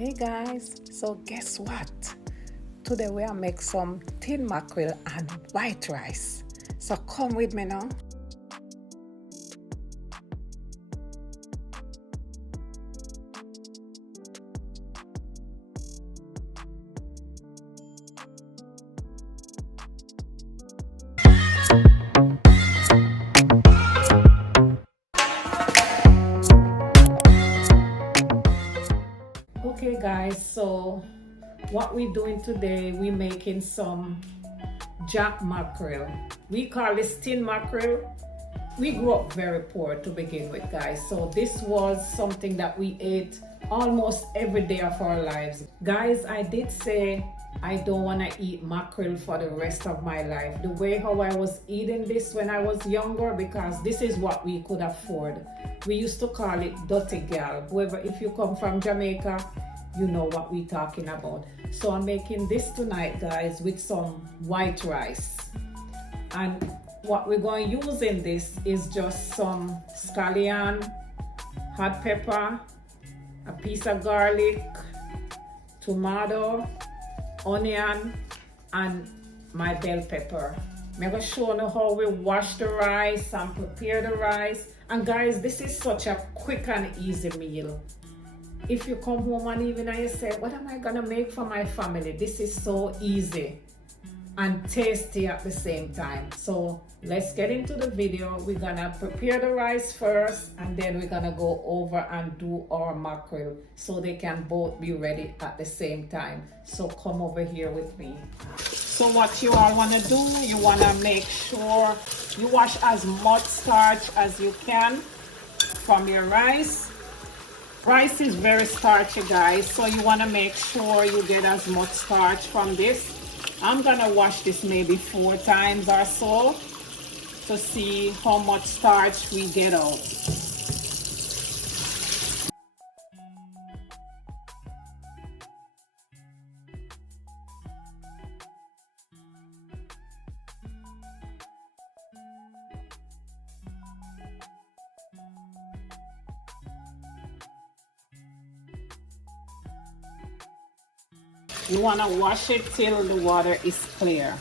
Hey guys, so guess what? Today we are make some tin mackerel and white rice. So come with me now. Okay guys, so what we're doing today, we're making some jack mackerel. We call this tin mackerel. We grew up very poor to begin with, guys, so this was something that we ate almost every day of our lives. Guys, I did say I don't want to eat mackerel for the rest of my life the way how I was eating this when I was younger, because this is what we could afford. We used to call it dirty gal. Whoever, if you come from Jamaica, you know what we're talking about. So I'm making this tonight, guys, with some white rice. And what we're going to use in this is just some scallion, hot pepper, a piece of garlic, tomato, onion, and my bell pepper. I'm going to show you how we wash the rice and prepare the rice. And guys, this is such a quick and easy meal. If you come home and even you say, what am I going to make for my family? This is so easy and tasty at the same time. So let's get into the video. We're gonna prepare the rice first, and then we're gonna go over and do our mackerel so they can both be ready at the same time. So come over here with me. So what you all want to do, you want to make sure you wash as much starch as you can from your rice. Rice is very starchy, guys, so you want to make sure you get as much starch from this. I'm gonna wash this maybe 4 times or so to see how much starch we get out. You want to wash it till the water is clear.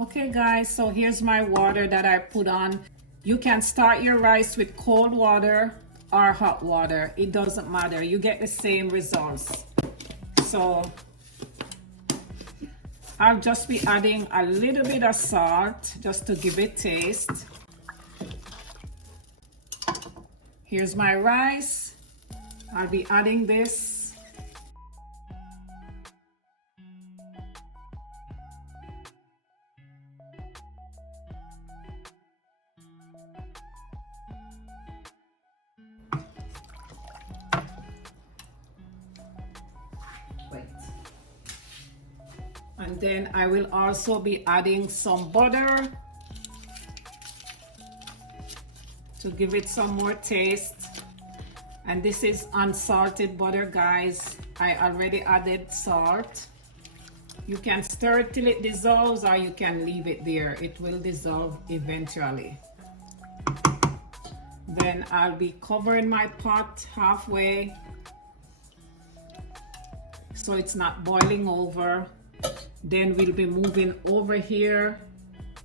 Okay guys, so here's my water that I put on. You can start your rice with cold water or hot water. It doesn't matter. You get the same results. So I'll just be adding a little bit of salt just to give it taste. Here's my rice. I'll be adding this. And then I will also be adding some butter to give it some more taste. And this is unsalted butter, guys. I already added salt. You can stir it till it dissolves, or you can leave it there. It will dissolve eventually. Then I'll be covering my pot halfway so it's not boiling over. Then we'll be moving over here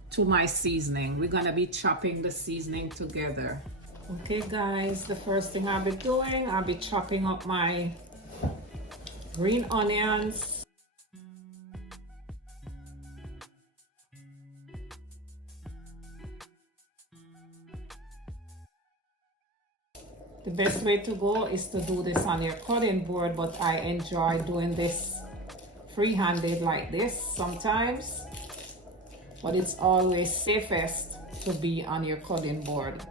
to my seasoning. We're gonna be chopping the seasoning together. Okay guys, the first thing I'll be doing, I'll be chopping up my green onions. The best way to go is to do this on your cutting board, but I enjoy doing this free-handed like this sometimes, but it's always safest to be on your cutting board.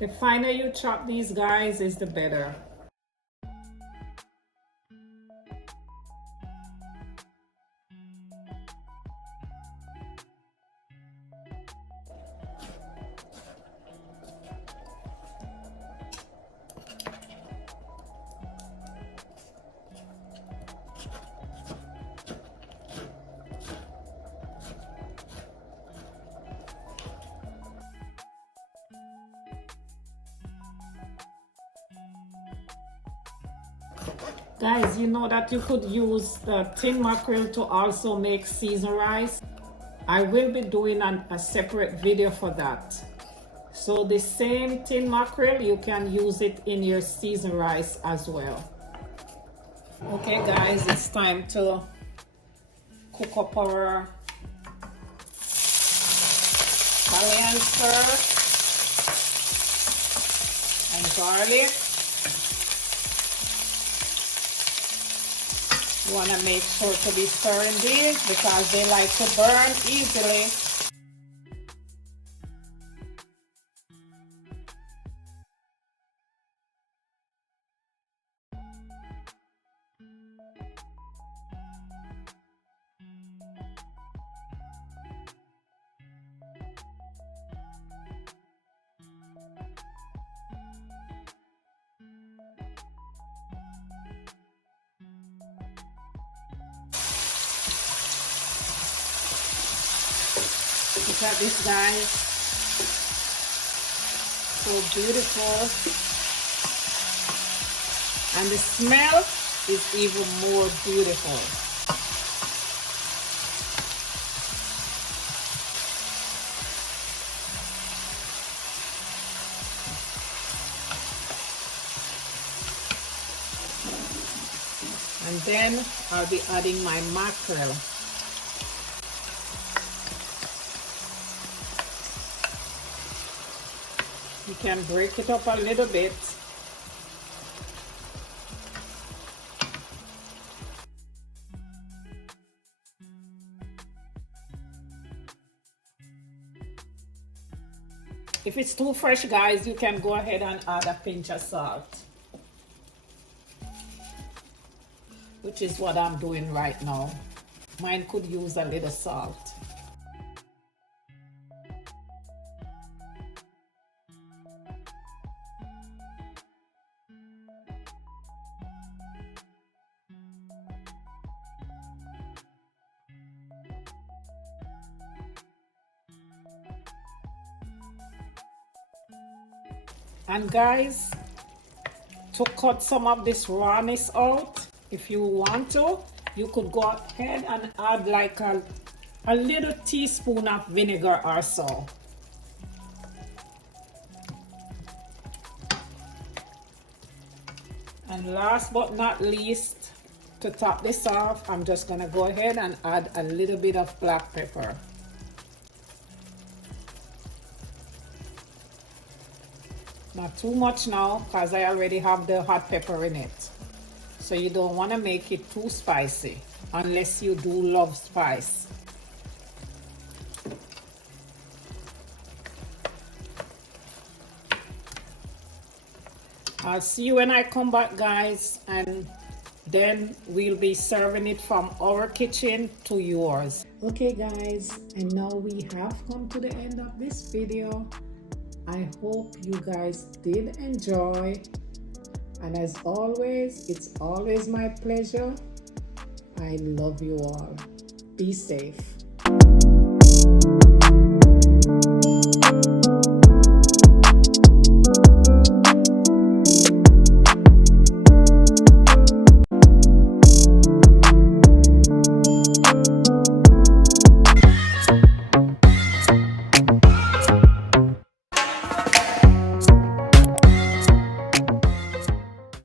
The finer you chop these guys is the better. Guys, you know that you could use the tin mackerel to also make seasoned rice. I will be doing a separate video for that. So the same tin mackerel, you can use it in your seasoned rice as well. Okay guys, it's time to cook up our scallions first and garlic. You want to make sure to be stirring these because they like to burn easily. Look at this, guys. So beautiful. And the smell is even more beautiful. And then I'll be adding my mackerel. You can break it up a little bit. If it's too fresh, guys, you can go ahead and add a pinch of salt, which is what I'm doing right now. Mine could use a little salt. And guys, to cut some of this rawness out, if you want to, you could go ahead and add like a little teaspoon of vinegar or so. And last but not least, to top this off, I'm just gonna go ahead and add a little bit of black pepper. Not too much now, because I already have the hot pepper in it. So you don't want to make it too spicy, unless you do love spice. I'll see you when I come back, guys, and then we'll be serving it from our kitchen to yours. Okay guys, and now we have come to the end of this video. I hope you guys did enjoy, and as always, it's always my pleasure. I love you all. Be safe.